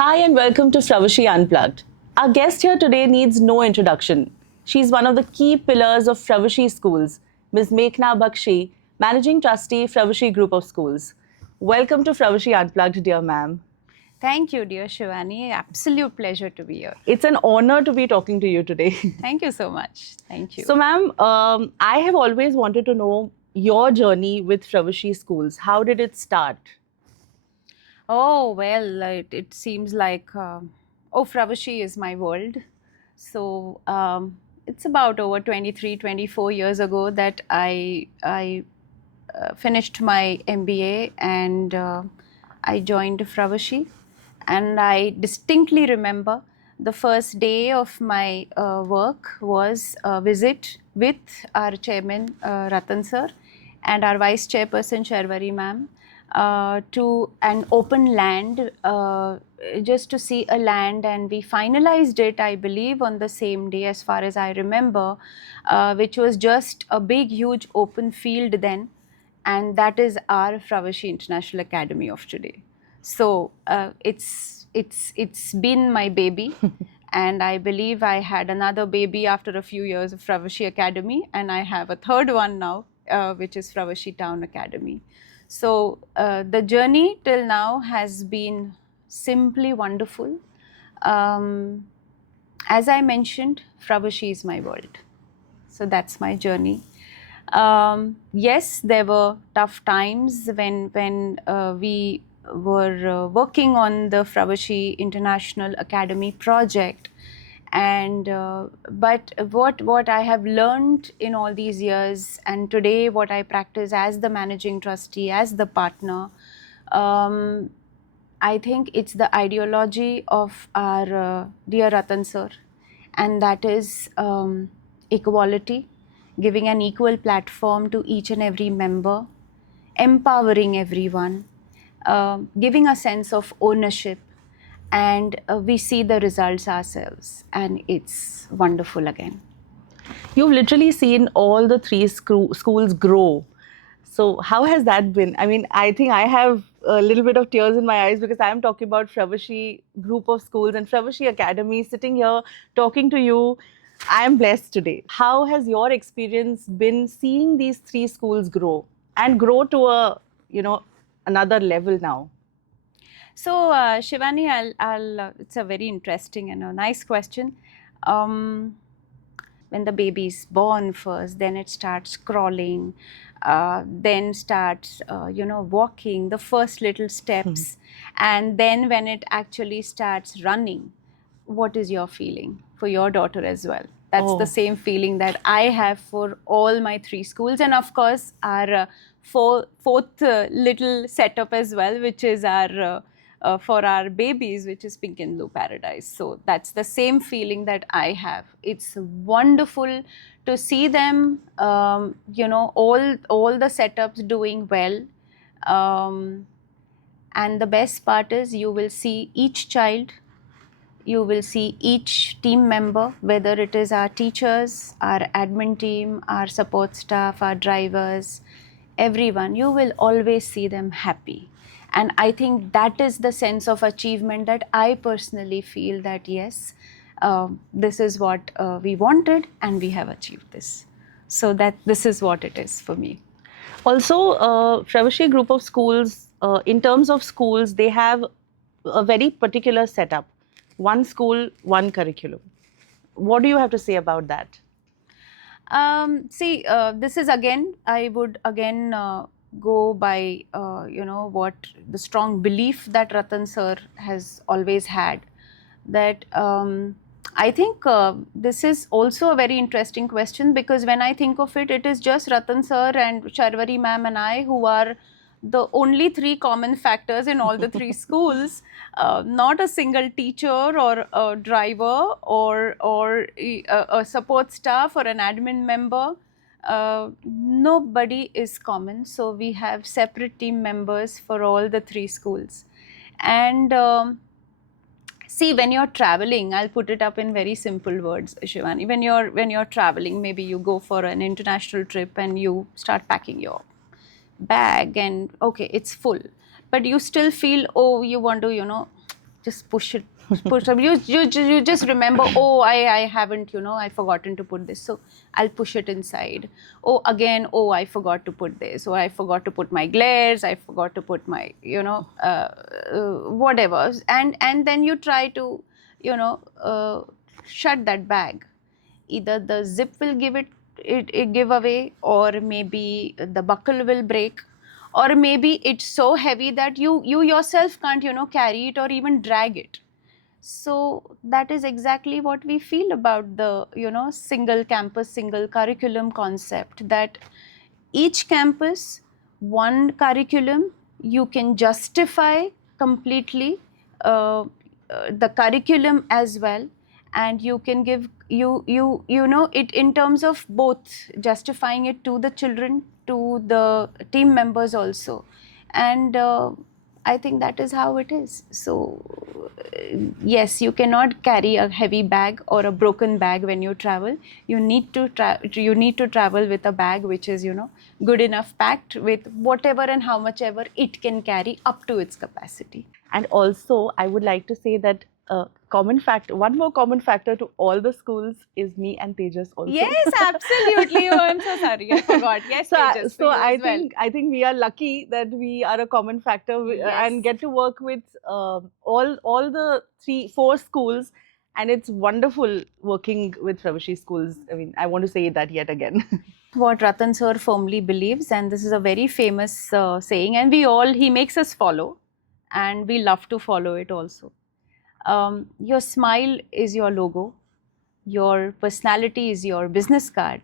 Hi and welcome to Fravashi Unplugged. Our guest here today needs no introduction. She's one of the key pillars of Fravashi Schools, Ms. Meghna Bakshi, Managing Trustee, Fravashi Group of Schools. Welcome to Fravashi Unplugged, dear ma'am. Thank you, dear Shivani. Absolute pleasure to be here. It's an honor to be talking to you today. Thank you so much. Thank you. So, ma'am, I have always wanted to know your journey with Fravashi Schools. How did it start? Oh, well, it seems like, Fravashi is my world. So it's about over 23, 24 years ago that I finished my MBA and I joined Fravashi. And I distinctly remember the first day of my work was a visit with our chairman, Ratan sir, and our vice chairperson, Sharvari ma'am, to an open land, just to see a land, and we finalized it, I believe, on the same day, as far as I remember, which was just a big, huge open field then, and that is our Fravashi International Academy of today. So it's been my baby. And I believe I had another baby after a few years of Fravashi Academy, and I have a third one now, which is Fravashi Town Academy. So the journey till now has been simply wonderful. Um, as I mentioned, Fravashi is my world. So that's my journey. Yes, there were tough times when we were working on the Fravashi International Academy project, and but what I have learned in all these years, and today what I practice as the managing trustee, as the partner, um, I think it's the ideology of our dear Ratan sir, and that is equality, giving an equal platform to each and every member, empowering everyone, giving a sense of ownership, and we see the results ourselves, and it's wonderful again. You've literally seen all the three schools grow. So, how has that been? I mean, I think I have a little bit of tears in my eyes because I'm talking about Fravashi Group of Schools and Fravashi Academy, sitting here talking to you. I am blessed today. How has your experience been seeing these three schools grow and grow to a, another level now? So, Shivani, it's a very interesting and a nice question. Um, when the baby is born first, then it starts crawling, then starts walking the first little steps, and then when it actually starts running, what is your feeling for your daughter as well? That's the same feeling that I have for all my three schools, and of course our fourth little setup as well, which is our for our babies, which is Pink and Blue Paradise. So that's the same feeling that I have. It's wonderful to see them, all the setups doing well. And the best part is you will see each child, you will see each team member, whether it is our teachers, our admin team, our support staff, our drivers, everyone, you will always see them happy. And I think that is the sense of achievement that I personally feel that yes, this is what we wanted and we have achieved this. So that this is what it is for me. Also, Fravashi Group of Schools, in terms of schools, they have a very particular setup. One school, one curriculum. What do you have to say about that? See, this is again, I would again go by, what the strong belief that Ratan sir has always had, that I think this is also a very interesting question, because when I think of it, it is just Ratan sir and Sharvari ma'am and I who are the only three common factors in all the three schools. Not a single teacher or a driver or a support staff or an admin member. Nobody is common. So we have separate team members for all the three schools. And see, when you're traveling, I'll put it up in very simple words, Shivani. When you're traveling, maybe you go for an international trip and you start packing your bag, and okay, it's full, but you still feel, oh, you want to just push it. Push up. You just remember, oh, I haven't, I forgotten to put this, so I'll push it inside. Oh, again, oh, I forgot to put this. Oh, I forgot to put my glares. I forgot to put my, whatever. And then you try to, shut that bag. Either the zip will it give away, or maybe the buckle will break, or maybe it's so heavy that you yourself can't carry it or even drag it. So that is exactly what we feel about the single campus, single curriculum concept, that each campus, one curriculum, you can justify completely the curriculum as well, and you can give it in terms of both justifying it to the children, to the team members also. And I think that is how it is. So yes, you cannot carry a heavy bag or a broken bag when you travel. You need to travel with a bag which is good enough, packed with whatever and how much ever it can carry up to its capacity. And also, I would like to say that one more common factor to all the schools is me and Tejas also. Yes, absolutely. Oh, I'm so sorry, I forgot. Yes, Tejas, for So you I as well. think we are lucky that we are a common factor and Yes. get to work with all the 4 schools, and it's wonderful working with Fravashi schools. I mean, I want to say that yet again. What Ratan sir firmly believes, and this is a very famous saying, and he makes us follow, and we love to follow it also. Your smile is your logo, your personality is your business card,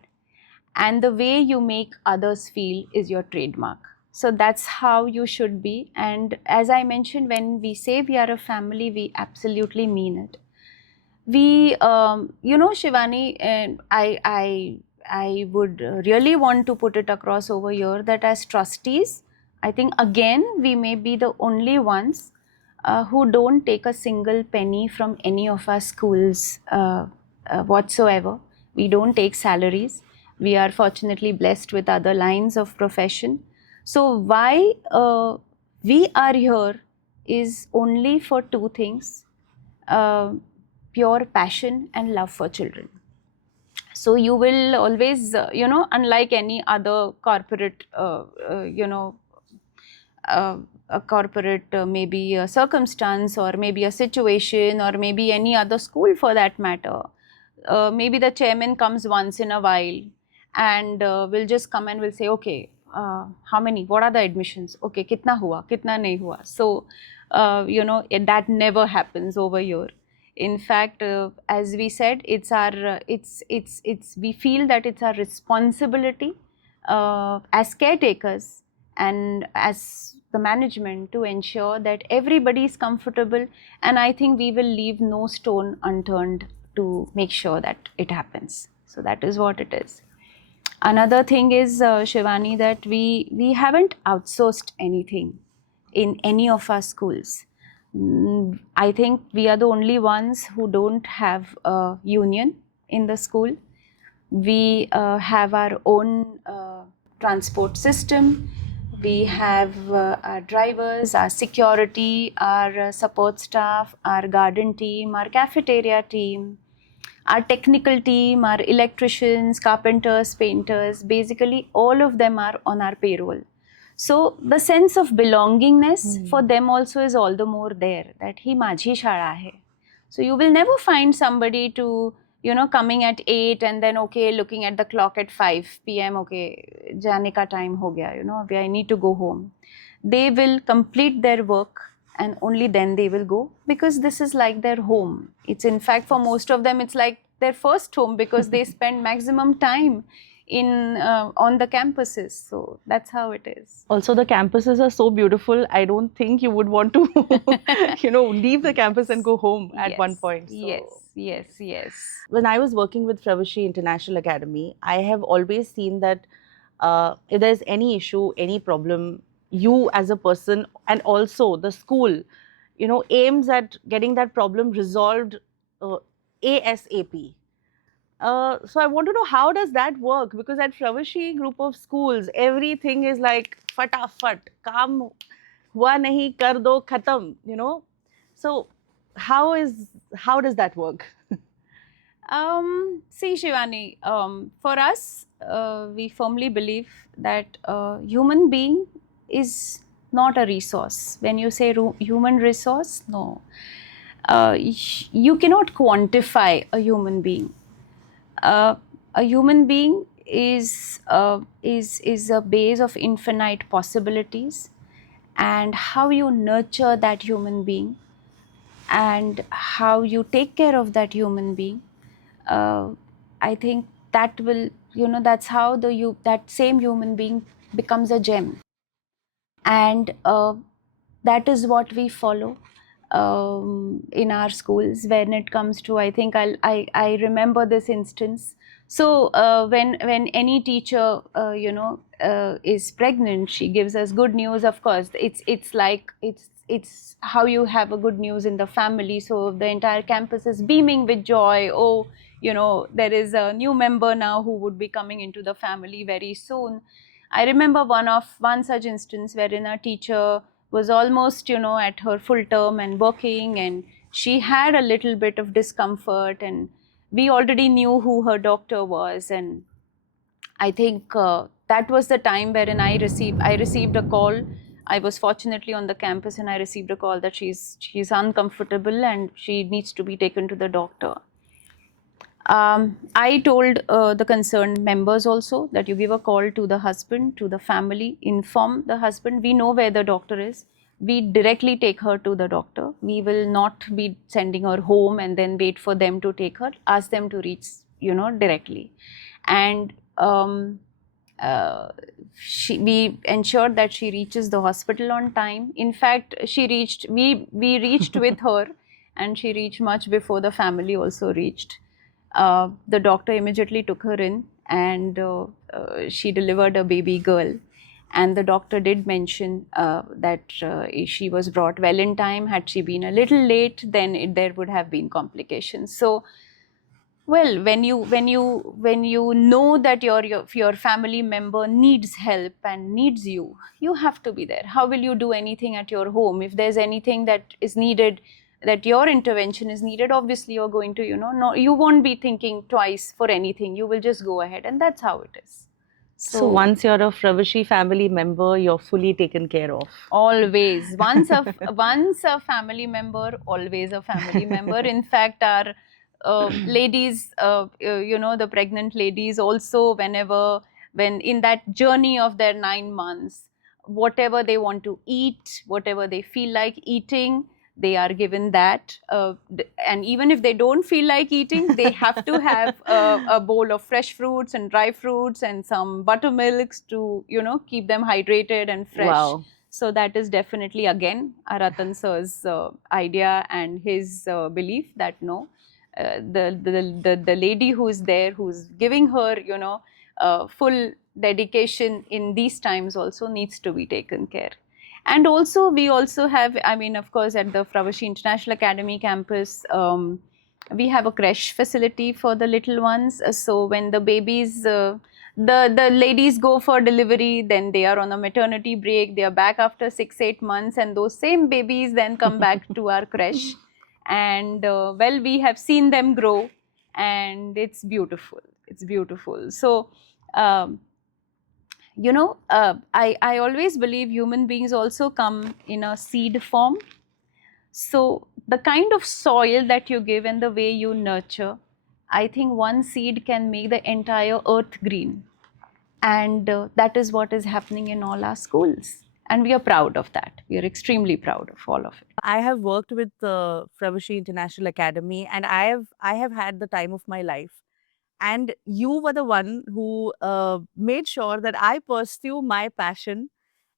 and the way you make others feel is your trademark. So that's how you should be. And as I mentioned, when we say we are a family, we absolutely mean it. We, Shivani, and I would really want to put it across over here that as trustees, I think again we may be the only ones who don't take a single penny from any of our schools whatsoever. We don't take salaries. We are fortunately blessed with other lines of profession. So why we are here is only for 2 things: uh, pure passion and love for children. So you will always, unlike any other corporate, a corporate maybe a circumstance, or maybe a situation, or maybe any other school for that matter, maybe the chairman comes once in a while and will just come and will say, okay, how many, what are the admissions, okay, kitna hua, kitna nahi hua. So that never happens over here. In fact, as we said, it's our we feel that it's our responsibility as caretakers and as the management to ensure that everybody is comfortable, and I think we will leave no stone unturned to make sure that it happens. So that is what it is. Another thing is, Shivani, that we haven't outsourced anything in any of our schools. I think we are the only ones who don't have a union in the school. We have our own transport system. We have our drivers, our security, our support staff, our garden team, our cafeteria team, our technical team, our electricians, carpenters, painters. Basically, all of them are on our payroll. So the sense of belongingness for them also is all the more there, that he माझी शाळा है. So you will never find somebody to, coming at 8 and then, okay, looking at the clock at 5 p.m, okay, जाने का time हो गया, I need to go home. They will complete their work and only then they will go, because this is like their home. It's, in fact, for most of them, it's like their first home, because they spend maximum time on the campuses. So that's how it is. Also, the campuses are so beautiful. I don't think you would want to, leave the campus and go home at one point. So. Yes. When I was working with Fravashi International Academy, I have always seen that if there's any issue, any problem, you as a person and also the school, aims at getting that problem resolved ASAP. So I want to know, how does that work? Because at Fravashi group of schools, everything is like fatafat, kaam hua nahi, kar do, khatam, So how does that work? See, Shivani, for us, we firmly believe that human being is not a resource. When you say human resource, no, you cannot quantify a human being. A human being is a base of infinite possibilities, and how you nurture that human being and how you take care of that human being, uh, I think that will, that's how that same human being becomes a gem. And that is what we follow in our schools when it comes to, I think I remember this instance. So when any teacher is pregnant, she gives us good news. Of course, it's like it's how you have a good news in the family, so the entire campus is beaming with joy. Oh, there is a new member now who would be coming into the family very soon. I remember one such instance wherein a teacher was almost, at her full term and working, and she had a little bit of discomfort, and we already knew who her doctor was. And I think that was the time wherein I received a call. I was fortunately on the campus, and I received a call that she's uncomfortable and she needs to be taken to the doctor. I told the concerned members also that you give a call to the husband, to the family, inform the husband. We know where the doctor is. We directly take her to the doctor. We will not be sending her home and then wait for them to take her. Ask them to reach, directly. And uh, we ensured that she reaches the hospital on time. In fact, we reached with her, and she reached much before the family also reached. The doctor immediately took her in, and she delivered a baby girl. And the doctor did mention that she was brought well in time. Had she been a little late, then there would have been complications. So, well, when you know that your family member needs help and needs you, you have to be there. How will you do anything at your home if there's anything that is needed, that your intervention is needed? Obviously, you're going to, no, you won't be thinking twice for anything. You will just go ahead, and that's how it is. So So once you're a Fravashi family member, you're fully taken care of. always, once a family member, always a family member. In fact, our ladies, the pregnant ladies also, when in that journey of their 9 months, whatever they want to eat, whatever they feel like eating, they are given that. And even if they don't feel like eating, they have to have a bowl of fresh fruits and dry fruits and some buttermilks to, keep them hydrated and fresh. Wow. So that is definitely again Ratan sir's idea and his belief that no, the lady who is there, who's giving her, full dedication in these times also needs to be taken care. And also we also have, I mean, of course, at the Fravashi International Academy campus, we have a creche facility for the little ones. So when the babies, the ladies go for delivery, then they are on a maternity break, they are back after 6-8 months, and those same babies then come back to our creche. And well, we have seen them grow, and it's beautiful. It's beautiful. So I always believe human beings also come in a seed form. So the kind of soil that you give and the way you nurture, I think one seed can make the entire earth green. And that is what is happening in all our schools. And we are proud of that. We are extremely proud of all of it. I have worked with the Fravashi International Academy, and I have had the time of my life. And you were the one who made sure that I pursue my passion,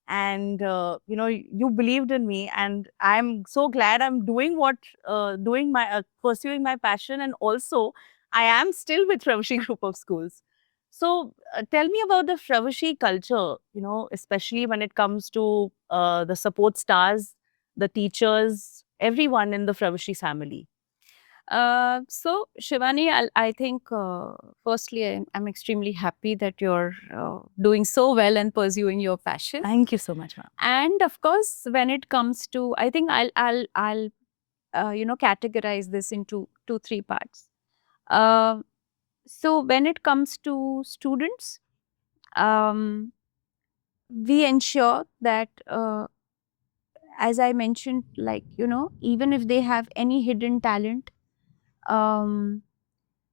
and you believed in me, and I'm so glad I'm doing my pursuing my passion, and also I am still with Fravashi Group of Schools. So tell me about the Fravashi culture, especially when it comes to the support stars, the teachers, everyone in the Fravashi family. So, Shivani, I think firstly, I'm extremely happy that you're doing so well and pursuing your passion. Thank you so much, ma'am. And of course, when it comes to, I think I'll categorize this into 2-3 parts. Uh, so when it comes to students, um, we ensure that, as I mentioned, like, even if they have any hidden talent, um,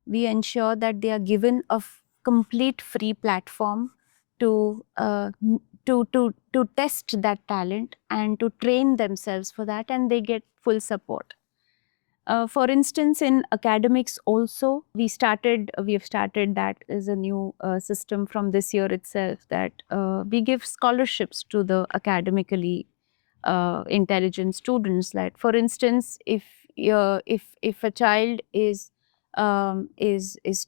we ensure that they are given a complete free platform to to test that talent and to train themselves for that, and they get full support. For instance, in academics also, we have started that as a new system from this year itself, that we give scholarships to the academically intelligent students. Like, for instance, if a child is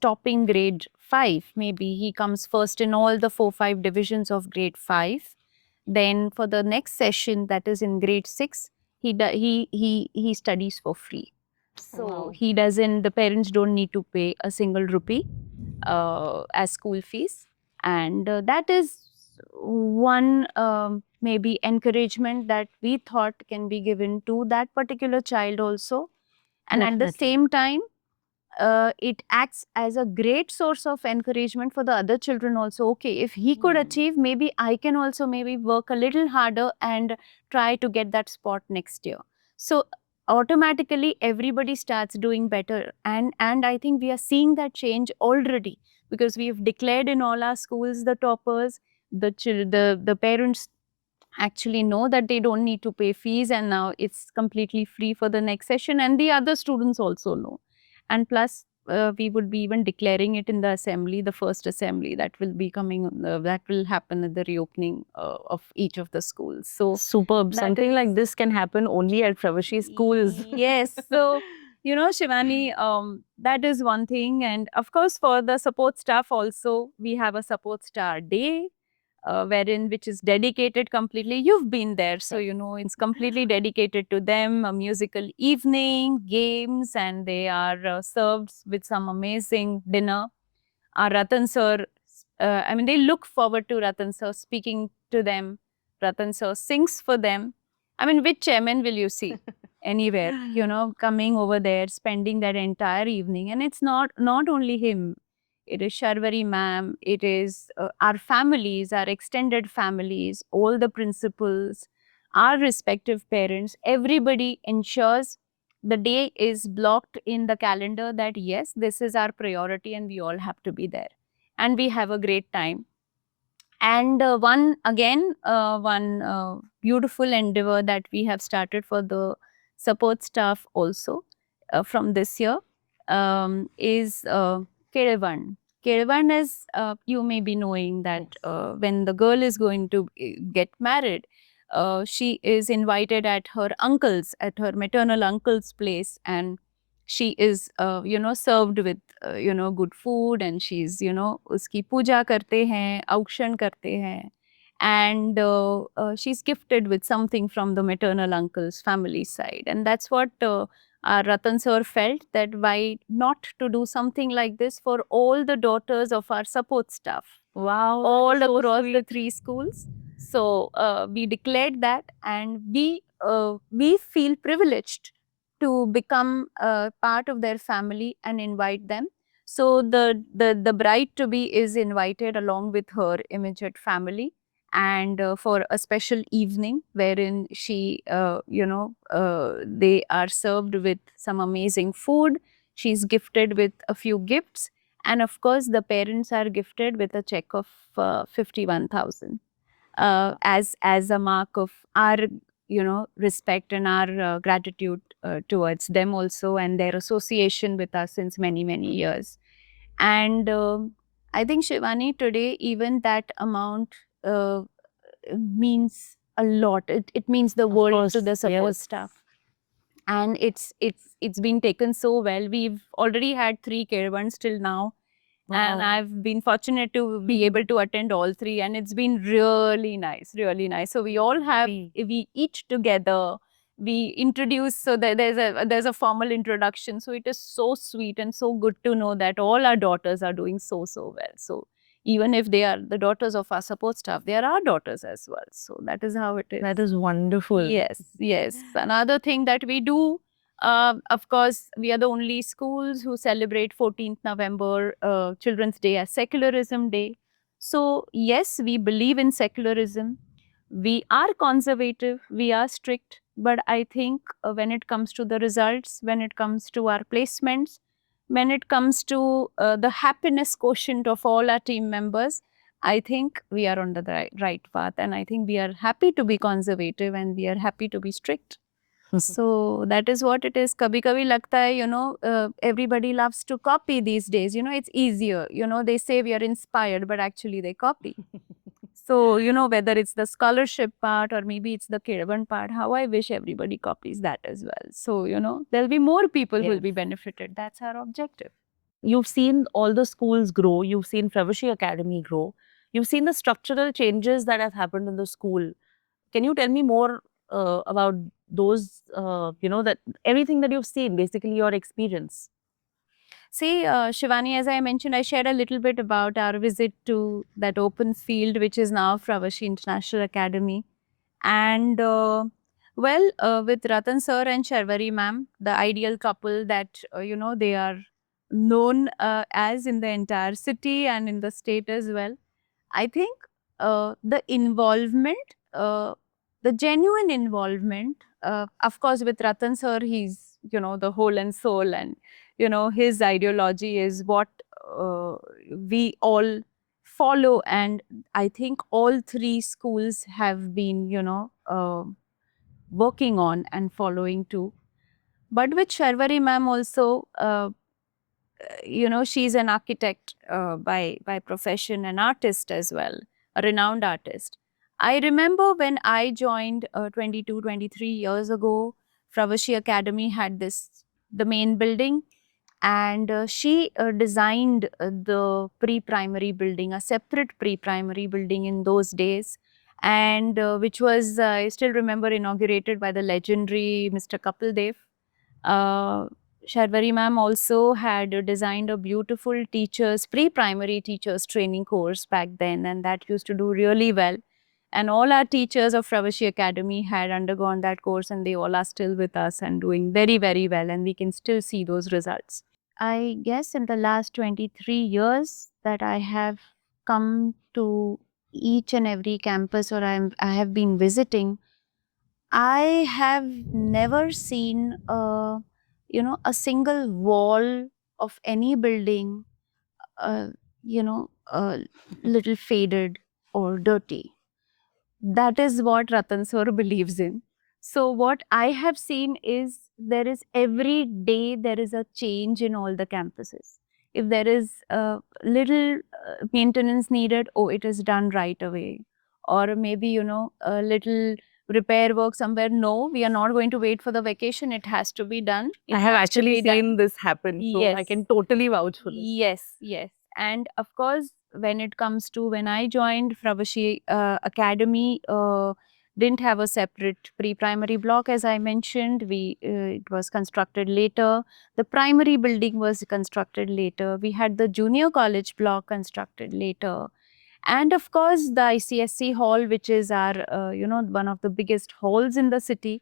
topping grade 5, maybe he comes first in all the 4-5 divisions of grade 5, then for the next session, that is in grade 6, he studies for free. So Wow. he doesn't, the parents don't need to pay a single rupee as school fees. And that is one maybe encouragement that we thought can be given to that particular child also. And at the Definitely. same time, it acts as a great source of encouragement for the other children also. Okay, if he could achieve, maybe I can also maybe work a little harder and try to get that spot next year. So automatically everybody starts doing better, and I think we are seeing that change already, because we've declared in all our schools the toppers. The parents actually know that they don't need to pay fees, and now it's completely free for the next session, and the other students also know. And plus, we would be even declaring it in the assembly, the first assembly that will be coming, that will happen at the reopening of each of the schools. So Superb. that Something is, like this can happen only at Fravashi schools. yes. So, Shivani, that is one thing. And of course, for the support staff also, we have a support star day, wherein which is dedicated completely. You've been there, so it's completely dedicated to them. A musical evening, games, and they are served with some amazing dinner. Our Ratan sir, I mean, they look forward to Ratan sir speaking to them. Ratan sir sings for them. I mean, which chairman will you see anywhere? Coming over there, spending that entire evening, and it's not only him. It is Sharvari ma'am. It is our families, our extended families, all the principals, our respective parents. Everybody ensures the day is blocked in the calendar that yes, this is our priority and we all have to be there. And we have a great time. And one beautiful endeavor that we have started for the support staff also from this year is Kerevan. Kerevan is, you may be knowing that when the girl is going to get married, she is invited at her maternal uncle's place, and she is, served with, good food, and she's, uski puja karte hain, aukshan karte hain, and she's gifted with something from the maternal uncle's family side. And that's what our Ratan sir felt, that why not to do something like this for all the daughters of our support staff, Wow. all So across the sweet. 3 schools. So we declared that, and we feel privileged to become part of their family and invite them. So the bride to be is invited along with her immediate family, and for a special evening wherein they are served with some amazing food. She's gifted with a few gifts, and of course the parents are gifted with a check of 51,000 as a mark of our respect and our gratitude towards them also, and their association with us since many years. And I think, Shivani, today even that amount means a lot. It means the Of world course, to the support yes. staff, and it's been taken so well. We've already had 3 caravans till now, and Wow. I've been fortunate to be able to attend all 3, and it's been really nice, really nice. So we all have, Agree. we eat together, we introduce, so that there's a formal introduction. So it is so sweet and so good to know that all our daughters are doing so well. So even if they are the daughters of our support staff, they are our daughters as well. So that is how it is. That is wonderful. Yes. Another thing that we do Of course, we are the only schools who celebrate 14th November, Children's Day, as Secularism Day. So, yes, we believe in secularism. We are conservative, we are strict, but I think when it comes to the results, when it comes to our placements, when it comes to the happiness quotient of all our team members, I think we are on the right path. And I think we are happy to be conservative and we are happy to be strict. So that is what it is. Kabhi kabhi lagta hai, everybody loves to copy these days. It's easier. They say we are inspired, but actually they copy. So, whether it's the scholarship part or maybe it's the Kirvan part, how I wish everybody copies that as well. So, there'll be more people who will be Yes. benefited. That's our objective. You've seen all the schools grow, you've seen Fravashi Academy grow, you've seen the structural changes that have happened in the school. Can you tell me more about those, that everything that you've seen, basically your experience? See, Shivani, as I mentioned, I shared a little bit about our visit to that open field, which is now Fravashi International Academy. And with Ratan sir and Sharvari ma'am, the ideal couple that, they are known as in the entire city and in the state as well. I think the involvement, the genuine involvement, of course, with Ratan sir, he's, the whole and soul, and, his ideology is what we all follow. And I think all three schools have been, working on and following too. But with Sharvari ma'am also, she's an architect by profession, an artist as well, a renowned artist. I remember when I joined 22, 23 years ago, Fravashi Academy had the main building, and she designed the pre-primary building, a separate pre-primary building in those days, and which was, I still remember, inaugurated by the legendary Mr. Kapil Dev. uh, Sharvari ma'am also had designed a beautiful pre-primary teachers training course back then, and that used to do really well. And all our teachers of Fravashi Academy had undergone that course, and they all are still with us and doing very, very well, and we can still see those results. I guess in the last 23 years that I have come to each and every campus, or I have been visiting, I have never seen a single wall of any building, uh, a little faded or dirty. That is what Ratan Sir believes in. So what I have seen is there is every day there is a change in all the campuses. If there is a little maintenance needed, oh, it is done right away. Or maybe, a little repair work somewhere. No, we are not going to wait for the vacation. It has to be done. It I have has to actually be done. seen this happen, so I Yes. can totally vouch for this. Yes, yes. And of course, when it comes to when I joined Fravashi Academy, didn't have a separate pre-primary block, as I mentioned. It was constructed later. The primary building was constructed later. We had the junior college block constructed later. And of course, the ICSC hall, which is our, one of the biggest halls in the city.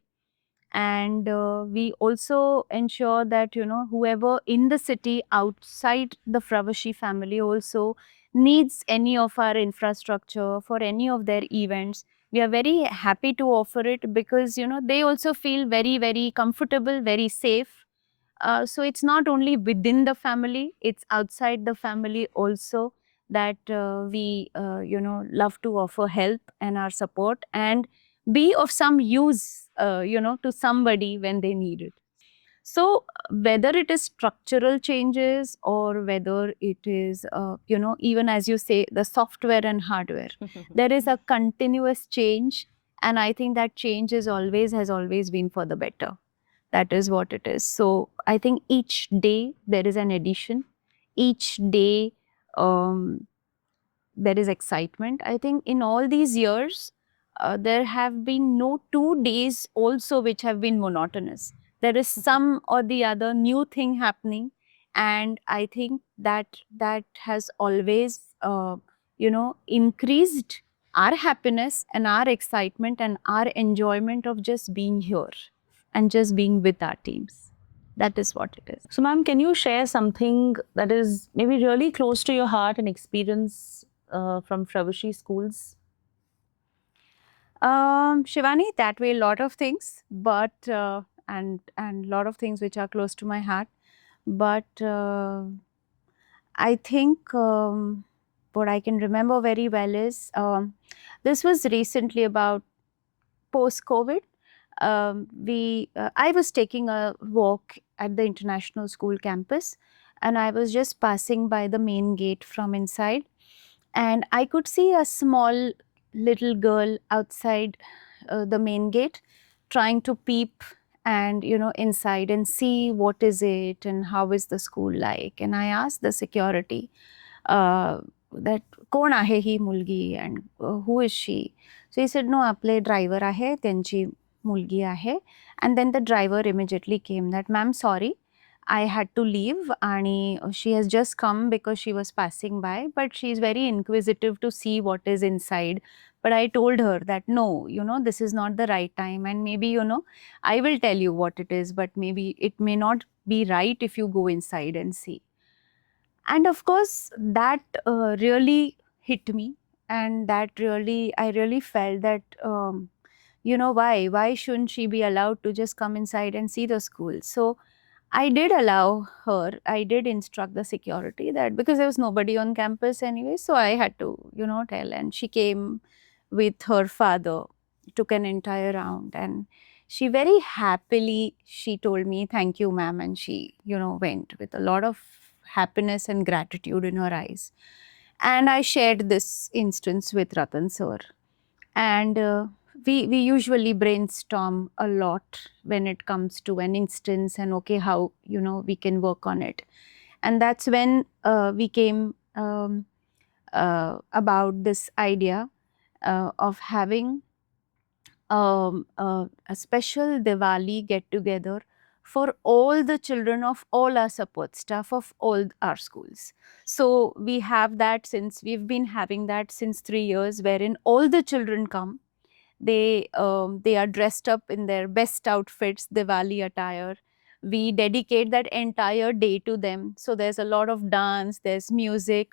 And we also ensure that whoever in the city outside the Fravashi family also needs any of our infrastructure for any of their events, we are very happy to offer it, because they also feel very, very comfortable, very safe. So it's not only within the family, it's outside the family also, that we love to offer help and our support and be of some use to somebody when they need it. So whether it is structural changes or whether it is even, as you say, the software and hardware, there is a continuous change, and I think that change has always been for the better. That is what it is. So I think each day there is an addition. Each day there is excitement. I think in all these years, there have been no 2 days also which have been monotonous. There is some or the other new thing happening, and I think that has always, increased our happiness and our excitement and our enjoyment of just being here and just being with our teams. That is what it is. So, ma'am, can you share something that is maybe really close to your heart and experience from Fravashi schools? Shivani, that way a lot of things, but and lot of things which are close to my heart. But I think what I can remember very well is this was recently about post-COVID. I was taking a walk at the international school campus, and I was just passing by the main gate from inside, and I could see a small little girl outside the main gate trying to peep and inside and see what is it and how is the school like. And I asked the security that कोण आहे ही मुलगी and who is she. So he said no, आपले driver आहे, त्यांची मुलगी आहे. And then the driver immediately came that ma'am, sorry, I had to leave and she has just come because she was passing by, but she is very inquisitive to see what is inside. But I told her that no, this is not the right time, and maybe, I will tell you what it is, but maybe it may not be right if you go inside and see. And of course, that really hit me, and that really, I really felt that, why shouldn't she be allowed to just come inside and see the school? So I did allow her. I did instruct the security that because there was nobody on campus anyway, so I had to, tell. And she came with her father, took an entire round, and she very happily she told me, "Thank you, ma'am," and she, went with a lot of happiness and gratitude in her eyes. And I shared this instance with Ratan sir, and we usually brainstorm a lot when it comes to an instance and okay how we can work on it. And that's when we came about this idea of having a special Diwali get together for all the children of all our support staff of all our schools. So we have that since we've been having that since 3 years, wherein all the children come. They are dressed up in their best outfits, Diwali attire. We dedicate that entire day to them. So there's a lot of dance, there's music.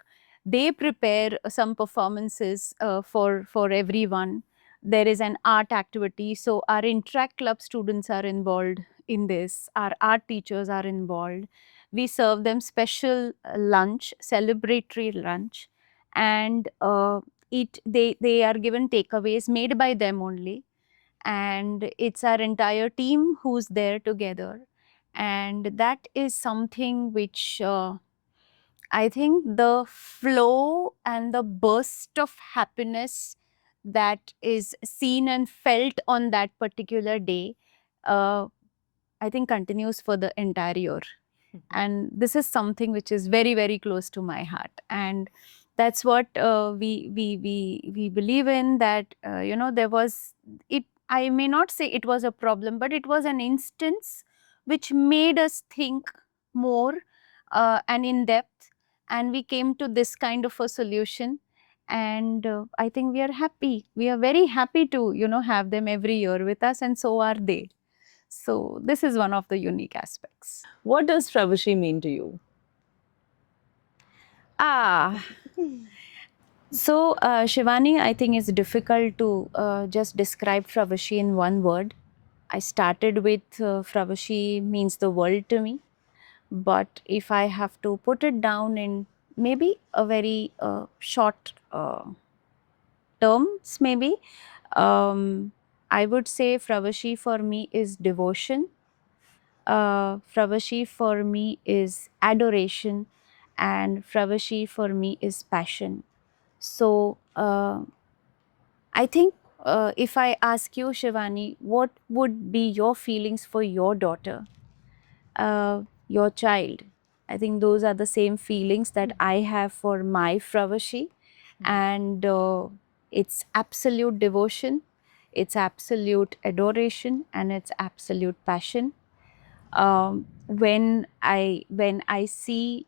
They prepare some performances for everyone. There is an art activity. So our interact club students are involved in this. Our art teachers are involved. We serve them special lunch, celebratory lunch, and they are given takeaways made by them only, and it's our entire team who's there together. And that is something which I think the flow and the burst of happiness that is seen and felt on that particular day, uh, I think continues for the entire year. And this is something which is very very close to my heart, and that's what we believe in, that there was it. I may not say it was a problem, but it was an instance which made us think more and in depth, and we came to this kind of a solution. And I think we are very happy to have them every year with us, and so are they. So this is one of the unique aspects. What does Fravashi mean to you? Ah, so Shivani, I think it's difficult to just describe Fravashi in one word. I started with Fravashi means the world to me, but if I have to put it down in maybe a very short terms, maybe I would say Fravashi for me is devotion. Fravashi for me is adoration, and Fravashi for me is passion. So I think if I ask you, Shivani, what would be your feelings for your daughter, your child? I think those are the same feelings that I have for my Fravashi, and it's absolute devotion, it's absolute adoration, and it's absolute passion. When I see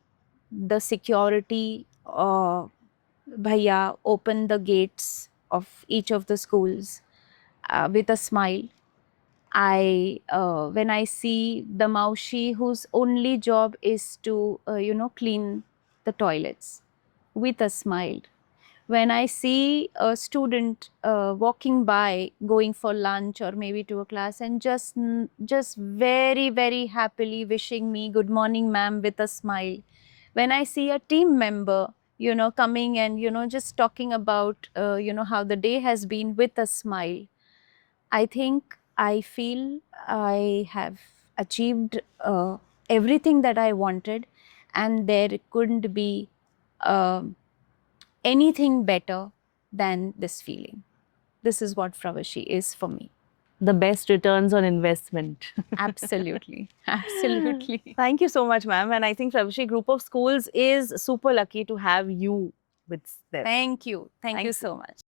the security bhaiya open the gates of each of the schools with a smile, When I see the Maushi whose only job is to, clean the toilets with a smile. When I see a student walking by, going for lunch or maybe to a class, and just very very happily wishing me good morning, ma'am, with a smile. When I see a team member, coming and just talking about how the day has been with a smile, I feel I have achieved everything that I wanted, and there couldn't be um anything better than this feeling. This is what Fravashi is for me. The best returns on investment. Absolutely. Absolutely. Thank you so much, ma'am. And I think Fravashi Group of Schools is super lucky to have you with them. Thank you. Thank you Thank so much.